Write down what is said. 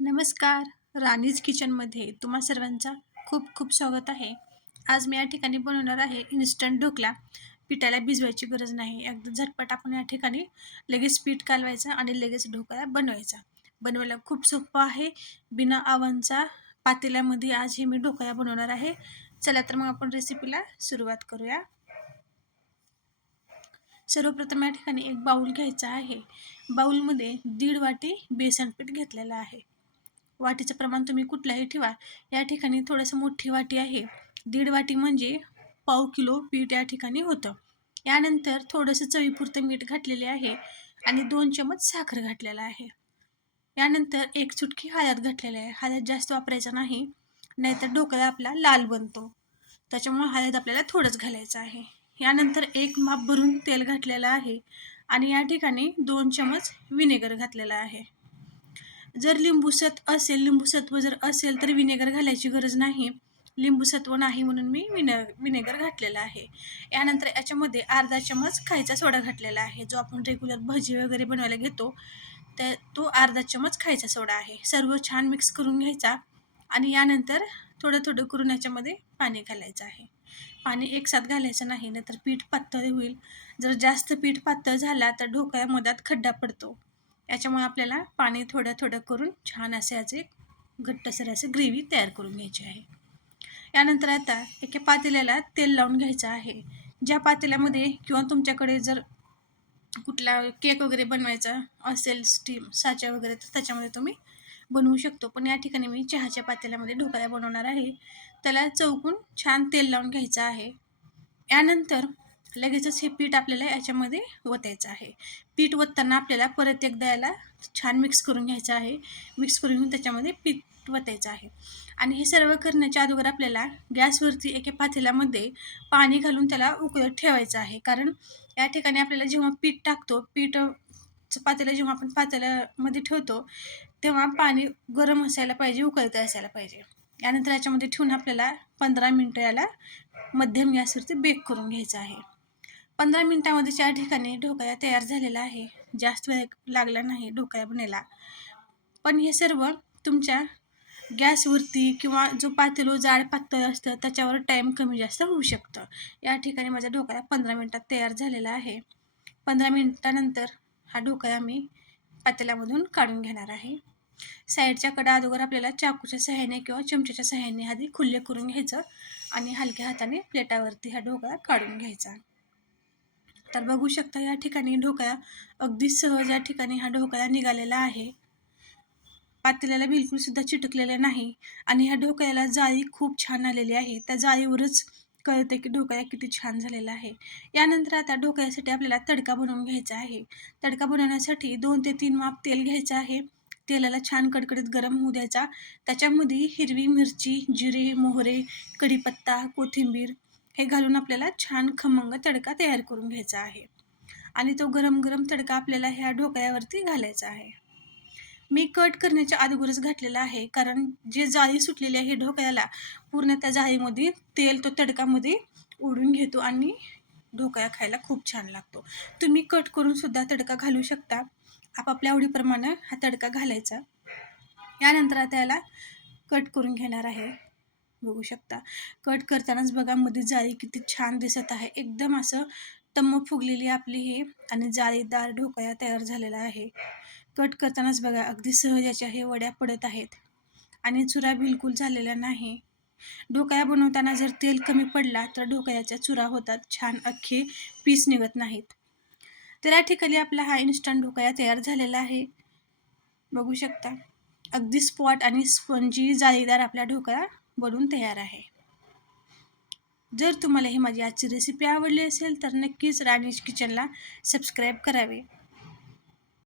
नमस्कार. राणीज किचनमध्ये तुम्हा सर्वांचा खूप खूप स्वागत आहे. आज मी या ठिकाणी बनवणार आहे इन्स्टंट ढोकळा. पिठाला भिजवायची गरज नाही. अगदी झटपट आपण या ठिकाणी लगेच पीठ कालवायचं आणि लगेच ढोकळा बनवायचा. बनवायला खूप सोपं आहे. बिना अवनचा पातेल्यामध्ये आज हे मी ढोकळा बनवणार आहे. चला तर मग आपण रेसिपीला सुरुवात करूया. सर्वप्रथम या ठिकाणी एक बाऊल घ्यायचा आहे. बाऊलमध्ये 1.5 वाटी बेसन पीठ घेतलेलं आहे. वाटीचं प्रमाण तुम्ही कुठलाही ठेवा. या ठिकाणी थोडंसं मोठी वाटी आहे. 1.5 वाटी म्हणजे पाव किलो पीठ या ठिकाणी होतं. यानंतर थोडंसं चवीपुरतं मीठ घातलेले आहे आणि 2 चमच साखर घातलेला आहे. यानंतर एक चुटकी हळद घातलेली आहे. हळद जास्त वापरायचा नाही, नाहीतर ढोकळा आपला लाल बनतो. त्याच्यामुळे हळद आपल्याला थोडंच घालायचं आहे. यानंतर एक माप भरून तेल घातलेलं आहे आणि या ठिकाणी 2 चमच विनेगर घातलेला आहे. जर लिंबूसत्व जर असेल तर विनेगर घालायची गरज नाही. लिंबूसत्व नाही म्हणून मी विनेगर घातलेलं आहे. यानंतर याच्यामध्ये अर्धा चमच खायचा सोडा घातलेला आहे. जो आपण रेग्युलर भजी वगैरे बनवायला घेतो, तो अर्धा चमच खायचा सोडा आहे. सर्व छान मिक्स करून घ्यायचा आणि यानंतर थोडं थोडं करून याच्यामध्ये पाणी घालायचं आहे. पाणी एकसाथ घालायचं नाही, नाहीतर पीठ पातळ होईल. जर जास्त पीठ पातळ झाला तर ढोकळ्यामध्ये खड्डा पडतो. याच्यामुळे आपल्याला पाणी थोडं थोडं करून छान असे याचे घट्टसर असे ग्रेव्ही तयार करून घ्यायची आहे. यानंतर आता एका पातेल्याला तेल लावून घ्यायचं आहे. ज्या पातेल्यामध्ये किंवा तुमच्याकडे जर कुठला केक वगैरे बनवायचा असेल, स्टीम साचा वगैरे, तर त्याच्यामध्ये तुम्ही बनवू शकतो. पण या ठिकाणी मी चहाच्या पातेल्यामध्ये ढोकळा बनवणार आहे. त्याला चौकून छान तेल लावून घ्यायचं आहे. यानंतर लगेचच हे पीठ आपल्याला याच्यामध्ये ओतायचं आहे. पीठ ओतताना आपल्याला परत एकदा याला छान मिक्स करून घ्यायचं आहे. मिक्स करून घेऊन त्याच्यामध्ये पीठ ओतायचं आहे. आणि हे सर्व करण्याच्या अगोदर आपल्याला गॅसवरती एका पातेल्यामध्ये पाणी घालून त्याला उकळत ठेवायचं आहे. कारण या ठिकाणी आपल्याला जेव्हा पीठ टाकतो, पातेलं जेव्हा आपण पातेल्यामध्ये ठेवतो, तेव्हा पाणी गरम असायला पाहिजे, उकळतं असायला पाहिजे. यानंतर याच्यामध्ये ठेवून आपल्याला 15 मिनिटं याला मध्यम गॅसवरती बेक करून घ्यायचं आहे. 15 मिनिटामध्ये या ठिकाणी ढोकळा तयार झालेला आहे. जास्त वेळ लागला नाही ढोकळा बनायला. पण हे सर्व तुमच्या गॅसवरती किंवा जो पातेलं जाड पातळ असतं त्याच्यावर टाईम कमी जास्त होऊ शकतं. या ठिकाणी माझा ढोकळा 15 मिनिटात तयार झालेला आहे. 15 मिनिटानंतर हा ढोकळा मी पातेल्यामधून काढून घेणार आहे. साईडच्या कडा अगोदर आपल्याला चाकूच्या सहाय्याने किंवा चमच्याच्या सहाय्याने आधी खुल्ले करून घ्यायचं आणि हलक्या हाताने प्लेटावरती हा ढोकळा काढून घ्यायचा. तर बघू शकता या ठिकाणी ढोकळा अगदी सहज या ठिकाणी हा ढोकळा निघालेला आहे. पातेल्याला बिलकुल सुद्धा चिटकलेला नाही आणि ह्या ढोकळ्याला जाळी खूप छान आलेली आहे. त्या जाळीवरच कळते की ढोकळा किती छान झालेला आहे. यानंतर आता ढोकळ्यासाठी आपल्याला तडका बनवून घ्यायचा आहे. तडका बनवण्यासाठी 2 ते 3 माप तेल घ्यायचं आहे. तेलाला छान कडकडीत गरम होऊ द्यायचा. त्याच्यामध्ये हिरवी मिरची, जिरे, मोहरे, कढीपत्ता, कोथिंबीर हे घालून आपल्याला छान खमंग तडका तयार करून घ्यायचा आहे. आणि तो गरम गरम तडका आपल्याला ह्या ढोकळ्यावरती घालायचा आहे. मी कट करण्याच्या अगोदरच घातलेला आहे, कारण जे जाळी सुटलेली आहे ढोकळ्याला, पूर्ण त्या जाळीमध्ये तेल तो तडकामध्ये ओढून घेतो आणि ढोकळा खायला खूप छान लागतो. तुम्ही कट करून सुद्धा तडका घालू शकता. आपापल्या आवडीप्रमाणे हा तडका घालायचा. यानंतर आता याला कट करून घेणार आहे. बघू शकता कट करतानाच बघा मध्ये जाळी किती छान दिसत आहे. एकदम असं टम्म फुगलेली आपली हे आणि जाळीदार ढोकळा तयार झालेला आहे. कट करतानाच बघा अगदी सहज याच्या हे वड्या पडत आहेत आणि चुरा बिलकुल झालेला नाही. ढोकळा बनवताना जर तेल कमी पडला तर ढोकळ्याच्या चुरा होतात, छान अख्खे पीस निघत नाहीत. तर या ठिकाणी आपला हा इन्स्टंट ढोकळा तयार झालेला आहे. बघू शकता अगदी स्पॉट आणि स्पंजी जाळीदार आपला ढोकळा बनून तयार आहे. जर तुम्हाला ही माझी आजची रेसिपी आवडली असेल तर नक्कीच राणीज किचनला सबस्क्राईब करावे.